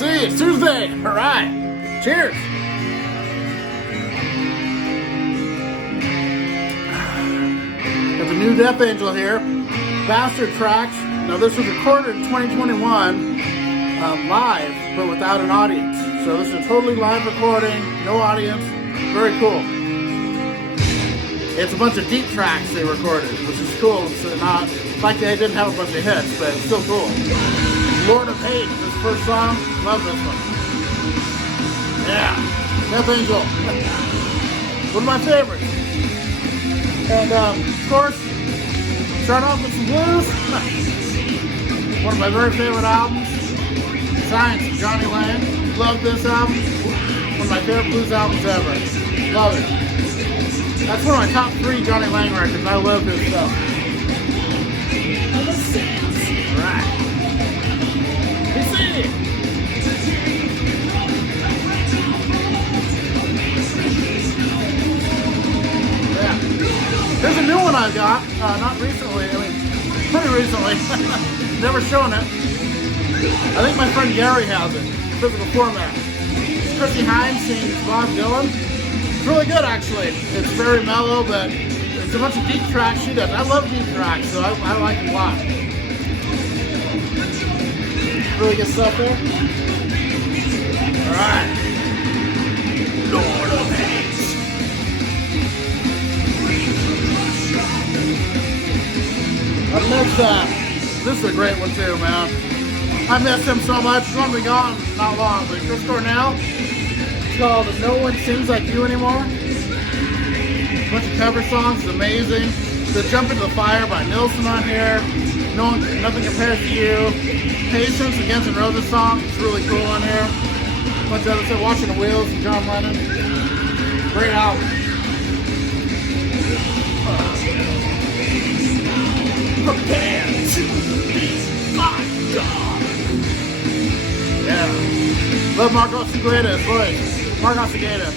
See, it's Tuesday. All right. Cheers. Got the new Death Angel here. Bastard Tracks. Now this was recorded in 2021 live, but without an audience. So this is a totally live recording, no audience. Very cool. It's a bunch of deep tracks they recorded, which is cool. So not like they didn't have a bunch of hits, but it's still cool. Lord of Hate, this first song. Love this one. Yeah, Death Angel. One of my favorites. And of course, start off with some blues. One of my very favorite albums, Science of Johnny Lang. Love this album. One of my favorite blues albums ever. Love it. That's one of my top 3 Johnny Lang records. I love his stuff. Alright. Tipsy! Yeah. There's a new one I've got. Not recently. I mean, pretty recently. Never shown it. I think my friend Gary has it. Physical format. Chrissy Hines sings Bob Dylan. It's really good, actually. It's very mellow, but it's a bunch of deep tracks she does. I love deep tracks, so I like it a lot. Really good stuff there. Alright. Lord of Hate. Up next, this is a great one too, man. I miss him so much. He's only been gone not long, but Chris Cornell. It's called No One Sings Like You Anymore. A bunch of cover songs. It's amazing. The Jump Into the Fire by Nilsson on here. Nothing Compares to You. Patience, a Guns N' Roses song. It's really cool on here. A bunch of other stuff. Watching the Wheels from John Lennon. Great album. Prepare to meet my God. Yeah. Love Marco Segata's voice. Marco Segata.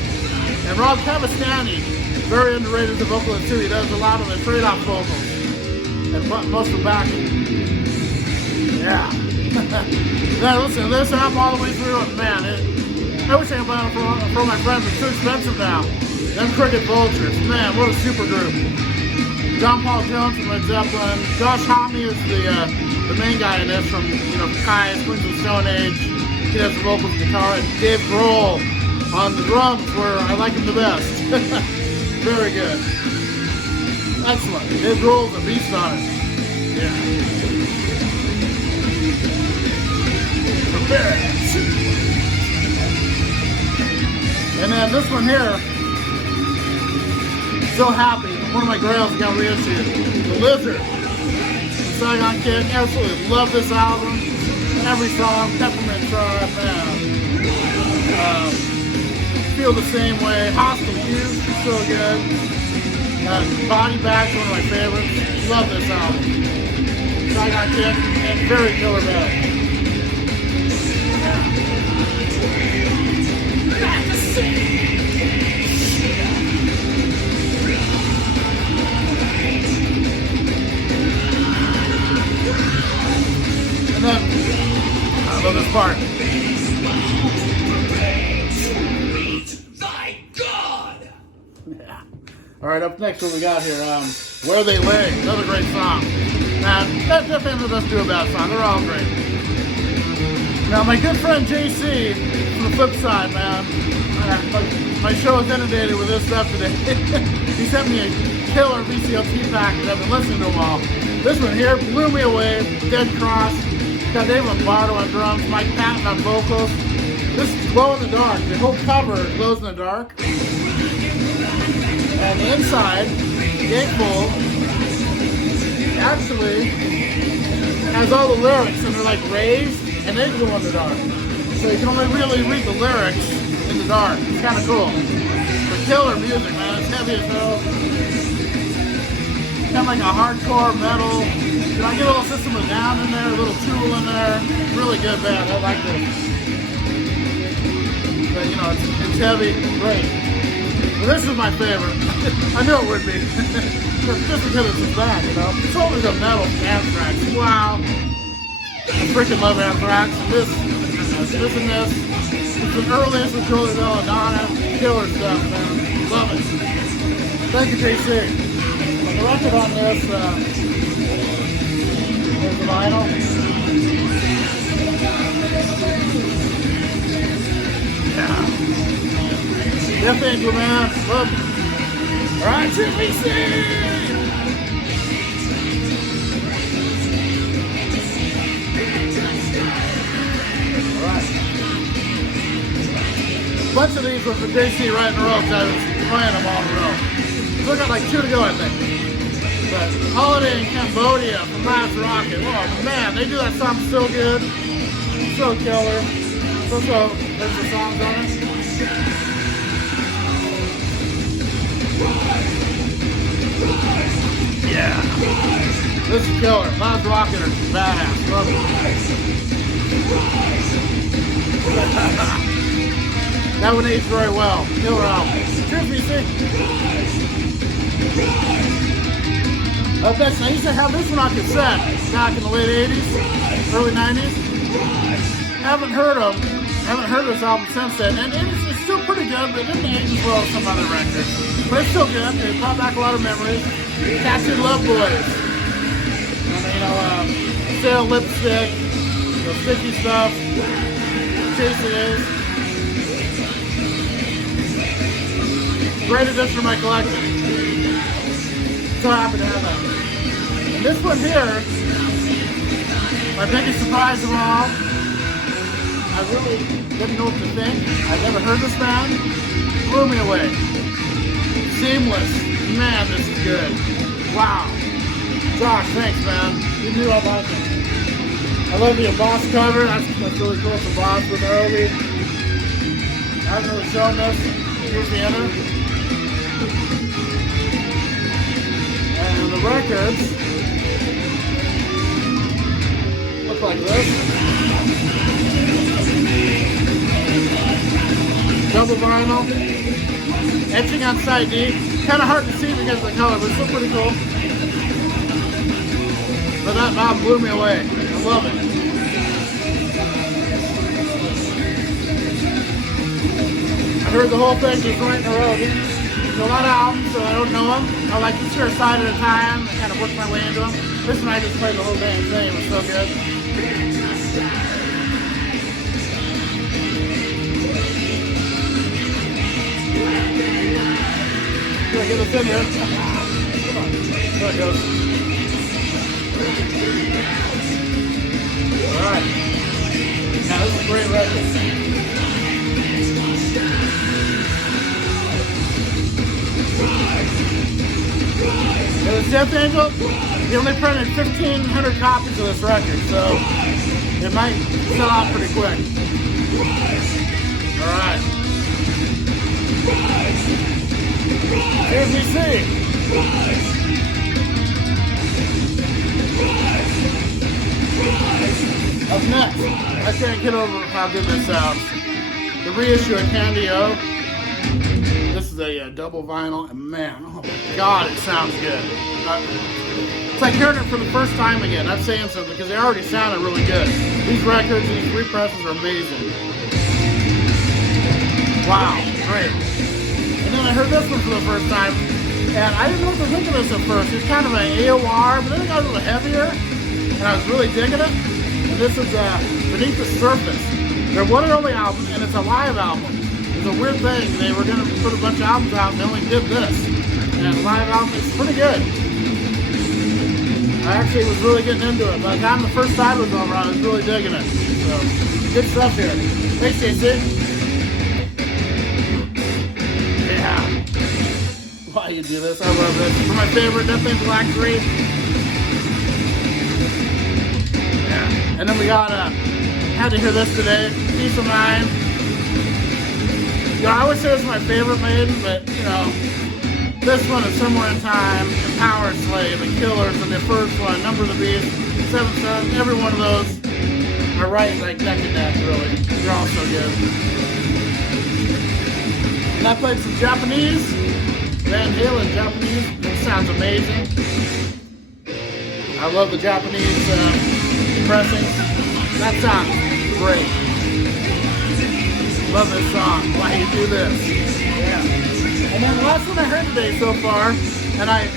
And Rob Cavastani, very underrated as a vocalist too. He does a lot of the trade-off vocals. And most of the backing. Yeah. Now listen, this album all the way through, and man, I wish I could buy it for my friends. It's too expensive now. Them Cricket Vultures. Man, what a super group. John Paul Jones from Led Zeppelin. Josh Homme is the main guy in this from, Caius, Queens of the Stone Age. He does the vocals, guitar, and Dave Grohl on the drums, where I like him the best. Very good. Excellent. Dave Grohl's a beast on it. Yeah. Prepare. And then this one here, So Happy. One of my grails got reissued. The Lizard. Saigon Kid. Absolutely love this album. Every song. Peppermint Tribe. Man. Feel the Same Way. Hostile Youth. So good. Body Bags. One of my favorites. Love this album. Saigon Kid. And very killer band. And then, I love this part. Yeah. All right, up next, what we got here? Where They Lay, another great song. Now, that definitely doesn't do a bad song. They're all great. Now, my good friend JC, from the flip side, man, my show is inundated with this stuff today. He sent me a killer Vclt package. I've been listening to them all. This one here blew me away. Dead Cross. Got Dave Lombardo on drums, Mike Patton on vocals. This is Glow in the Dark. The whole cover glows in the dark. And the inside, gatefold, actually has all the lyrics, and they're like raised, and they glow in the dark. So you can only really read the lyrics in the dark. It's kind of cool. But killer music, man. It's heavy as hell. Kind of like a hardcore metal. I get a little System of a Down in there, a little Tool in there. Really good band. I like this. But, it's heavy, great. But this is my favorite. I knew it would be. Just because it's so bad, It's always a metal Anthrax. Wow. I freaking love Anthrax. And this missing this. It's an earliest with Jolie Belladonna. Killer stuff, man. Love it. Thank you, JC. And the record on this, there's the vinyl. Yeah. Death Angel, man. Love it. Alright, TBC! Alright. A bunch of these were for JC right in a row because I was playing them all in a row. Still got like 2 to go, I think. But Holiday in Cambodia from Last Rocket. Oh man, they do that song so good. So killer. So, there's the songs on it. Yeah. This is killer. Last Rocket are badass. Love it. That one aged very well. Killer album. Cheers, BC. I used to have this one on cassette back in the late 80s, early 90s. Haven't heard this album since then, and it's still pretty good, but it didn't age as well as some other records. But it's still good. It brought back a lot of memories. Catching Love Boys. Stale Lipstick, the sticky stuff, Chasing Is. Great addition to my collection. So happy to have that. And this one here, my biggest surprise of all, I really didn't know what to think. I'd never heard this band. Blew me away. Seamless. Man, this is good. Wow. Josh, thanks, man. You knew all about it. I love the Boss cover. That's really cool. It's a Boss with Early. I haven't really shown this. Here's the inner. And the records look like this. Double vinyl. Etching on side D. Kind of hard to see because of the color, but it's still pretty cool. But that album blew me away. I love it. I heard the whole thing just right in a row. There's a lot of albums, so I don't know them. I like to hear a side at a time and kind of work my way into them. This one I just played the whole damn thing. It was so good. Here, get this in here. Come on. There it goes. Alright. Now this is a great record. The Death Angel, they only printed 1,500 copies of this record, so it might sell out pretty quick. Alright. Here's VC. Up next, I can't get over how good this sounds. The reissue of Candy O. This is a double vinyl, and man, oh my god, it sounds good. It's like hearing it for the first time again. That's saying something because they already sounded really good. These records, these represses are amazing. Wow, great. And then I heard this one for the first time, and I didn't know what to think of this at first. It's kind of an AOR, but then it got a little heavier, and I was really digging it. And this is Beneath the Surface. Their one and only album, and it's a live album. It's a weird thing. They were going to put a bunch of albums out, and they only did this. And the live album is pretty good. I actually was really getting into it. By the time the first side was over, I was really digging it. So, good stuff here. Thanks, JC. Yeah. Why you do this? I love this. For my favorite, definitely Black 3. Yeah. And then we got, had to hear this today. Peace of Mind. You know, I would say this is my favorite Maiden, but, you know, this one is Somewhere in Time, and Power Slave, and Killers, and the first one, Number of the Beast, Seventh Son, every one of those are right like neck and neck, really. They're all so good. And I played some Japanese, Van Halen Japanese, it sounds amazing. I love the Japanese pressings. That sounds great. Love this song. Why you do this? Yeah. And then the last one I heard today so far, and I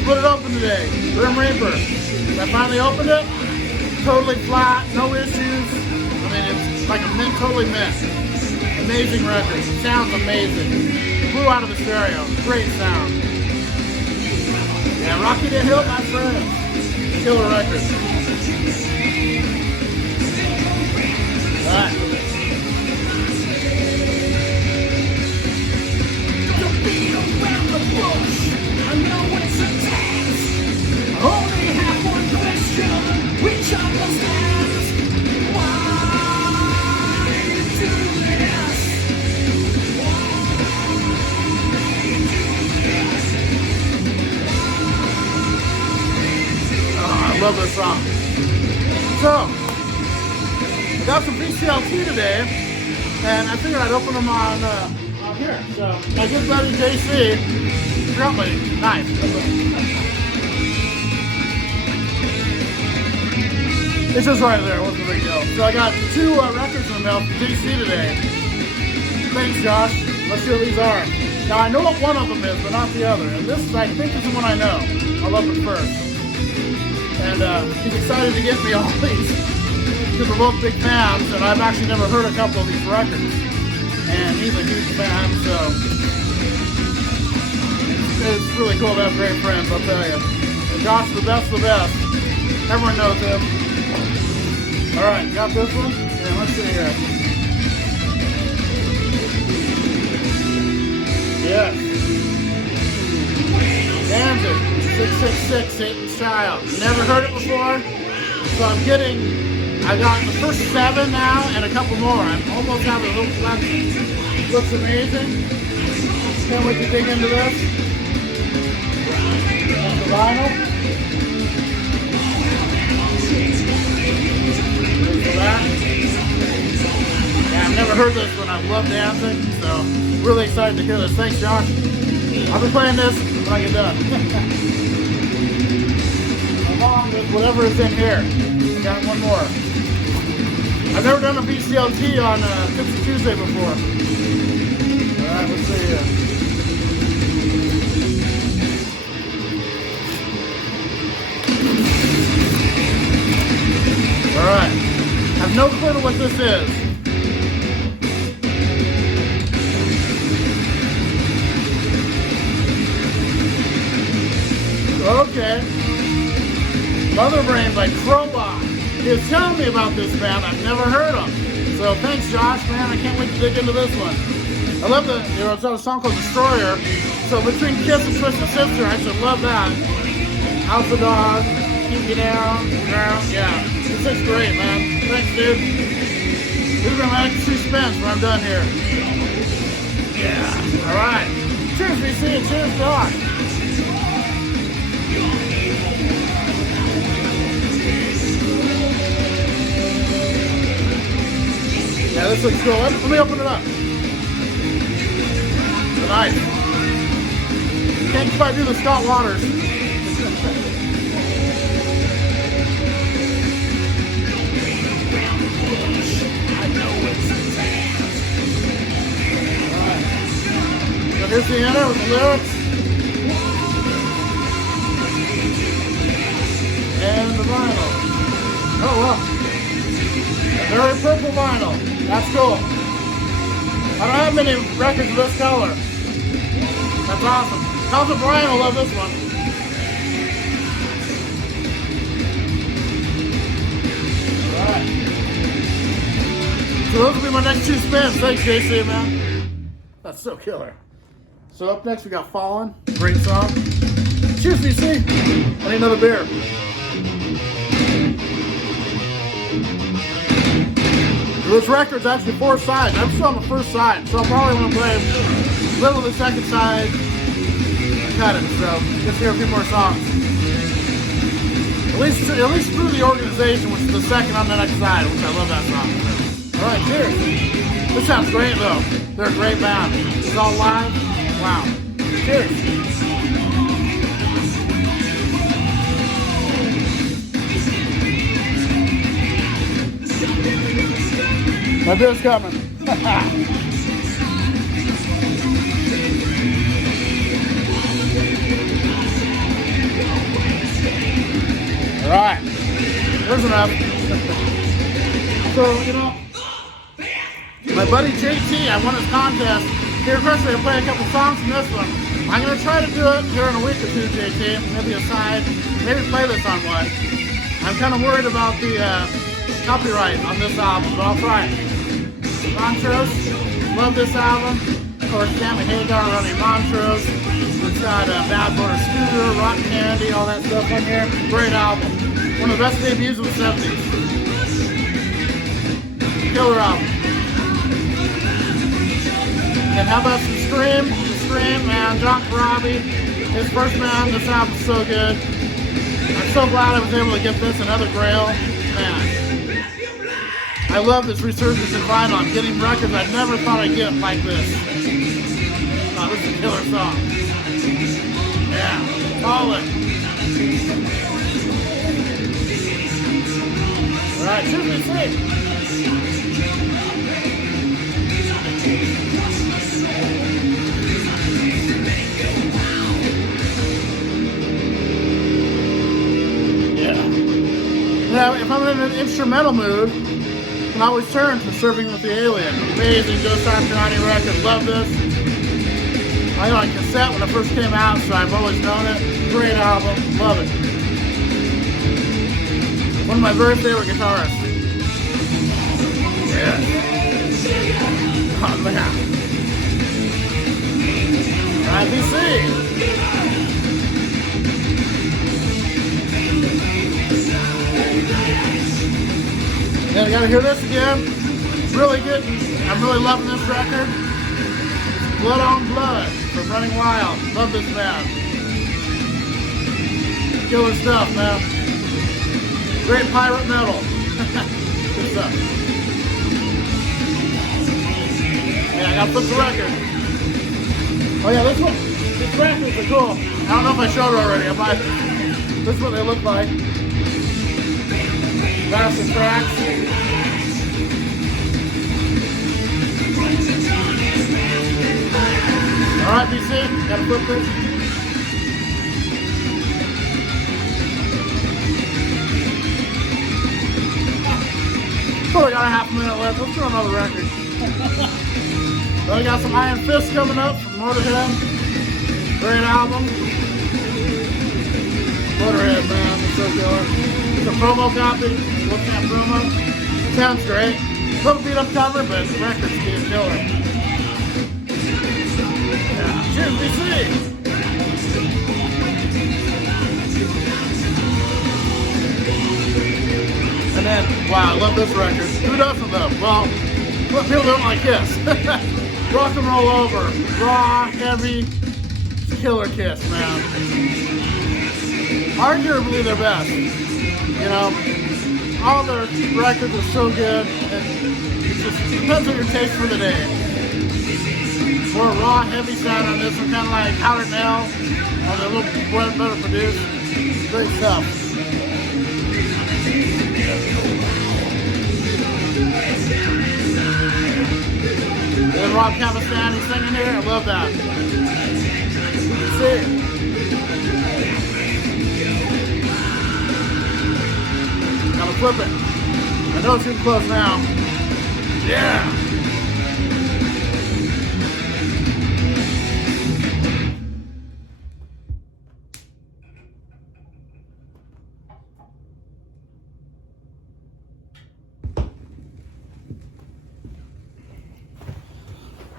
split it open today. Grim Reaper. I finally opened it. Totally flat, no issues. I mean, it's like a mint, totally mint. Amazing record. Sounds amazing. Flew out of the stereo. Great sound. Yeah, Rocky the Hill, my friend. Killer record. All right. Don't beat around the bush. I know it's a task. I only have one question, which I must ask. Why do this? Oh, I love this song. So, I got some Vclt today, and I figured I'd open them on here. So, my good buddy JC got me. Nice. It's just right there. What's the big deal? So I got 2 records in the mail from DC today. Thanks, Josh. Let's see what these are. Now, I know what one of them is, but not the other. And this, I think, is the one I know. I'll open it first. And he's excited to get me all these. Because we're both big fans, and I've actually never heard a couple of these records. And he's a huge fan, so it's really cool to have great friends, I'll tell you. And Josh, the best of the best. Everyone knows him. Alright, got this one? Yeah, let's see here. Yes. Danzig, 666, Satan's Child. Never heard it before, so I've got the first 7 now and a couple more. I'm almost out of the little collection. Looks amazing. Can't wait to dig into this. And the vinyl. There's for that. Yeah, I've never heard this one. I love dancing, so really excited to hear this. Thanks, Josh. I'll be playing this when I get done. Along with whatever is in here. I got one more. I've never done a Vclt on Tipsy Tuesday before. Alright, let's see here. Alright. I have no clue what this is. Okay. Mother Brain by Crowbar. He was telling me about this band. I've never heard them. So thanks, Josh, man. I can't wait to dig into this one. I love the, it's on a song called Destroyer. So between Kiss and Twisted Sister, I actually love that. Alpha Dog, Keep You Down, yeah. This is great, man. Thanks, dude. These are my next 2 spins when I'm done here. Yeah. All right. Cheers, VC, and cheers, Josh. Yeah, this looks cool. Let me open it up. It's nice. Can't quite do the Scott Waters. Alright. So here's the inner with the lyrics. And the vinyl. Oh, well. A very purple vinyl. That's cool. I don't have many records of this color. That's awesome. Cousin Brian will love this one. Alright. So those will be my next 2 spins. Thanks, JC, man. That's so killer. So up next we got Fallen. Great song. Cheers, VC. I need another beer. This record's actually 4 sides. I'm still on the first side, so I'm probably going to play a little of the second side and cut it. So just hear a few more songs. At least through the organization, which is the second on the next side, which I love that song. All right, cheers. This sounds great though. They're a great band. It's all live. Wow. Cheers. My beer's coming. Alright. There's enough. So, you know, my buddy JT, I won his contest. He requested me to play a couple songs from this one. I'm going to try to do it here in a week or two, JT. Maybe aside, maybe play this on one. I'm kind of worried about the copyright on this album, but I'll try it. Montrose, love this album. Of course, Sammy Hagar running Montrose. It's got Bad Boy Scooter, Rock Candy, all that stuff on here. Great album. One of the best debuts of the 70s. Killer album. And how about some Scream? The Scream, man. John Corabi, his first band. This album's so good. I'm so glad I was able to get this, another Grail. Man. I love this resurgence in vinyl. I'm getting records I never thought I'd get like this. Oh, this is a killer song. Yeah, solid. Alright, choose me safe. Yeah. Now, if I'm in an instrumental mood, I can always turn to Serving with the Alien. Amazing Joe Satriani record. Love this. I got it on cassette when it first came out, so I've always known it. Great album. Love it. One of my very favorite guitarists. Yeah. Oh, man. IBC. Yeah, I gotta hear this again. Really good. I'm really loving this record. Blood on Blood from Running Wild. Love this band. Killer stuff, man. Great pirate metal. Good stuff. Yeah, I gotta flip the record. Oh yeah, this one. These records are cool. I don't know if I showed it already. This is what they look like. Massive tracks. Alright, BC, gotta flip this. Oh, we got a half a minute left. Let's do another record. So we got some Iron Fist coming up from Motorhead. Great album. Motorhead, man, it's so killer. It's a promo copy. What's that promo? Sounds great. Little beat up cover, but the record's being killer. Yeah, cheers, BC. And then, wow, I love this record. Who doesn't love? Well, people don't like Kiss. Rock and Roll Over. Raw, heavy, killer Kiss, man. Arguably their best. You know, all their records are so good. It just depends on your taste for the day. More raw, heavy sound on this one, kind of like Powdered Nails, or a little better produced. Great stuff. And then Rob Cavastani singing here, I love that. Let's see. Gotta flip it. I know it's getting close now. Yeah!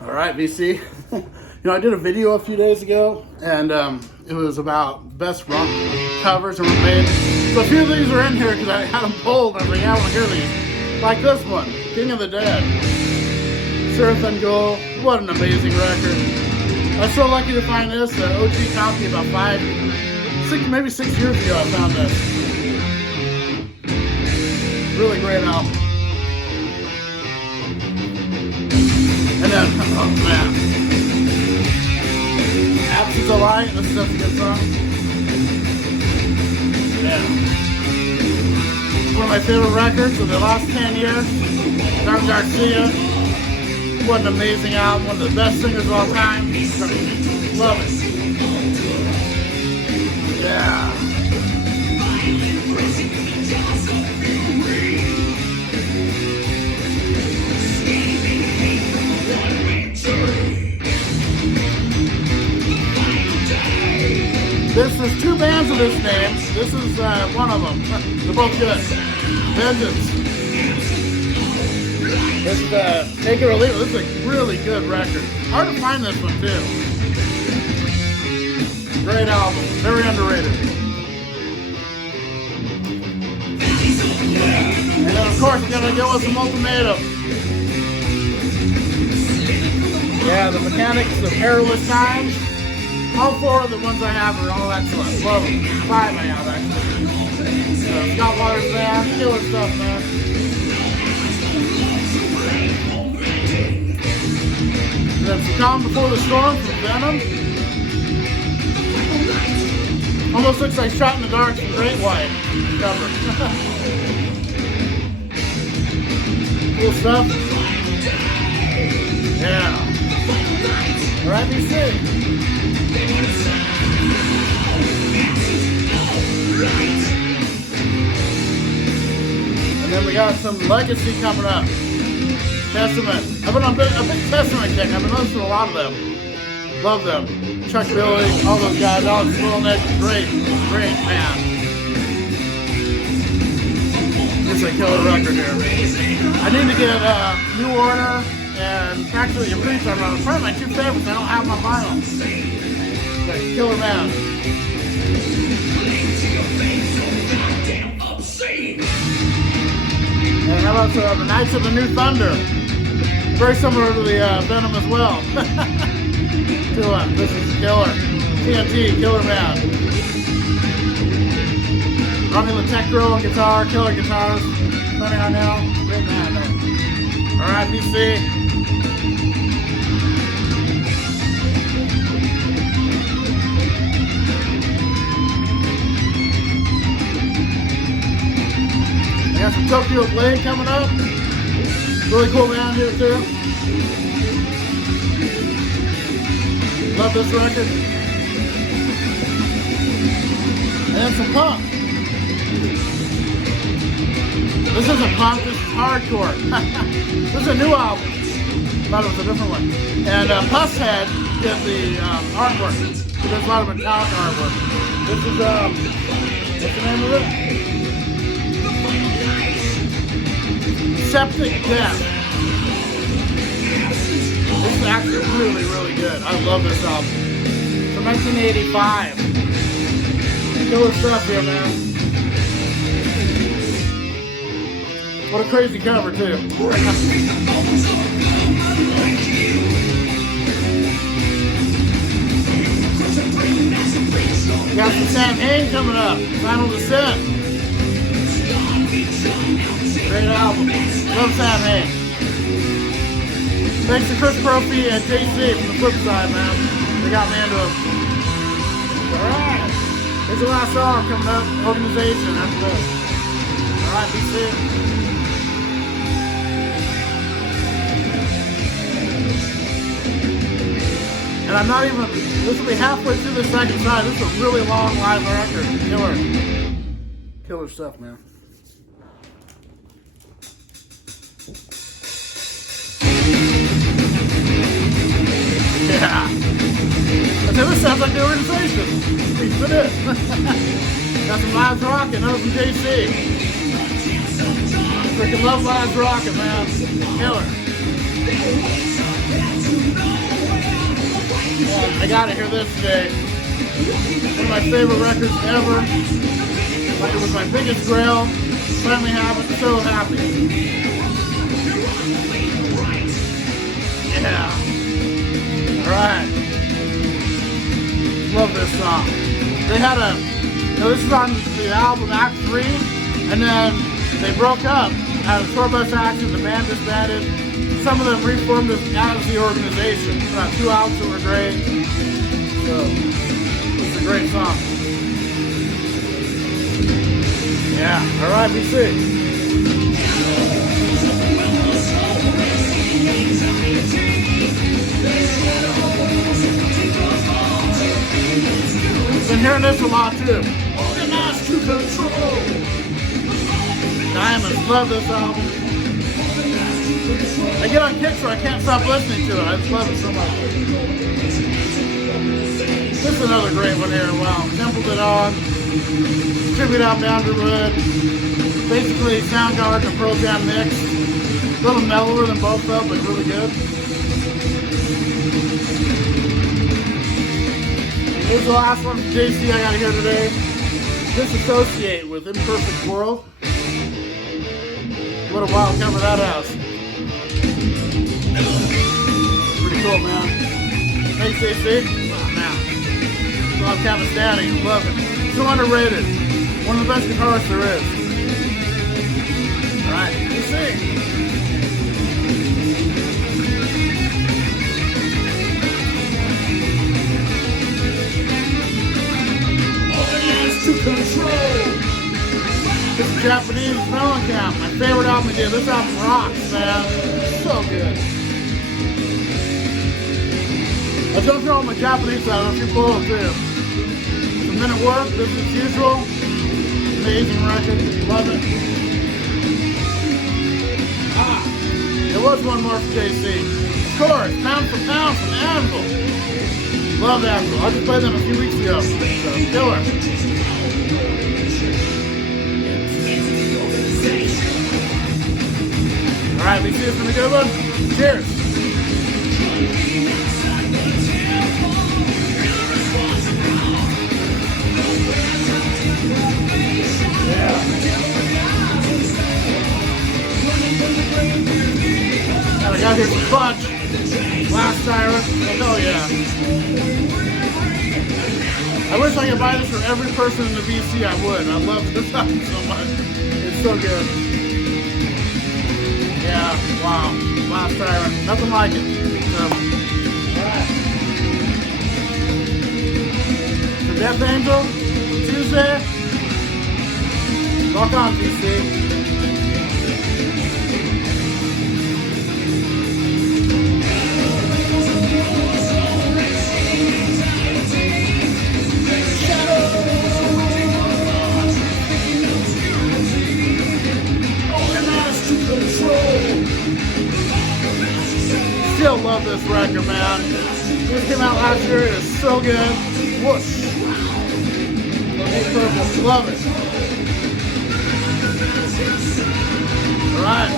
Alright, VC. You know, I did a video a few days ago, and it was about best rock covers that were made. So a few of these are in here because I had them pulled. I was like, I want to hear these. Like this one, King of the Dead. Surf and Go. What an amazing record. I was so lucky to find this OG copy about maybe 6 years ago I found this. Really great album. And then, oh man. Absence of Light, this is such a good song. Yeah. One of my favorite records of the last 10 years. Tom Garcia. What an amazing album. One of the best singers of all time. Love it. Yeah. This is two bands of this name. This is one of them. They're both good. Vengeance. This is Take It or Leave It. This is a really good record. Hard to find this one too. Great album. Very underrated. And then of course we're gonna go with some Ultimatum. Yeah, the Mechanics of Perilous Times. All four of the ones I have are all excellent. Love them. Five I have actually. Scott Waters band, killer stuff, man. And then Calm Before the Storm from Venom. Almost looks like Shot in the Dark from Great White cover. Cool stuff. Yeah. Alright, BC. And then we got some Legacy coming up. Testament. I've been on a big Testament kick. I've been listening to a lot of them. Love them. Chuck Billy, all those guys, Alex Wilnick, great man. This is a killer record here. I need to get New Order and Practically Your Priest. I'm probably my two favorites. I don't have my vinyl. But killer man. And how about the Knights of the New Thunder? Very similar to the Venom as well. This is killer. TNT, killer man. Ronnie Latecro on guitar, killer guitars. Tony Harnell, great man there. Alright, BC. I got some Tokyo Blade coming up. Really cool band here too. Love this record. And then some punk. This isn't punk, this is hardcore. This is a new album. Thought it was a different one. And Pusshead did the artwork. He does a lot of metallic artwork. This is, what's the name of it? Septic Death. This is actually really, really good. I love this album. From 1985. Killer stuff here, man. What a crazy cover, too. We got some Sam Hain coming up. Final Descent. Great album. Love Sam Hain. Thanks to Chris Brophy and JC from the flip side, man. They got me into them. Alright. Here's the last song coming up. Organization after this. Alright, BC. And I'm not even, this will be halfway through the second side. This is a really long live record. Killer. Killer stuff, man. Yeah. Okay, this sounds like the Organization. He's been it. Got some Lives Rockin', that was from JC. Freaking love Lives Rockin', man. Killer. I gotta hear this today. One of my favorite records ever. It was my biggest grail. Finally have it. So happy. Yeah. Alright. Love this song. They had this is on the album Act 3, and then they broke up. Out of tour bus action, the band disbanded. Some of them reformed as the Organization. About 2 albums that were great. So, it's a great song. Yeah, alright, BC. Been hearing this a lot too. Organized to control. Diamonds, love this album. I get on kicks where I can't stop listening to it. I just love it so much. This is another great one here. Wow. Temple the Dog. Tribute out Bounderwood. Basically Soundgarden and Pearl Jam mix. A little mellower than both of them, but really good. Here's the last one from JC I got here today. Disassociate with Imperfect World. What a wild cover that has. Pretty cool, man. Thanks, JC. Oh, man. Love Cavastani. Love it. So underrated. One of the best guitarists there is. Alright, let's see. To control. This is Japanese Mellencamp, my favorite album he did. This album rocks, man. So good. I don't know my Japanese side, if you pull it too. The Minute Work, business as usual. Amazing record, love it. There was one more from JC. Of course, Pound for Pound from Anvil. Love Anvil. I just played them a few weeks ago. So, killer. Alright, we see this in a good one. Cheers. Yeah. And I got here some Punch. Last Tyrant. Oh yeah. I wish I could buy this for every person in the VC. I would. I love this album so much. It's so good. Yeah, wow. Last Tyrant. Nothing like it. So, alright. The Death Angel, Tuesday. Rock on, VC. Still love this record, man. This came out last year. It is so good. Whoosh. Okay, purple. Love it. All right.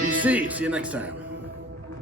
BC. See you next time.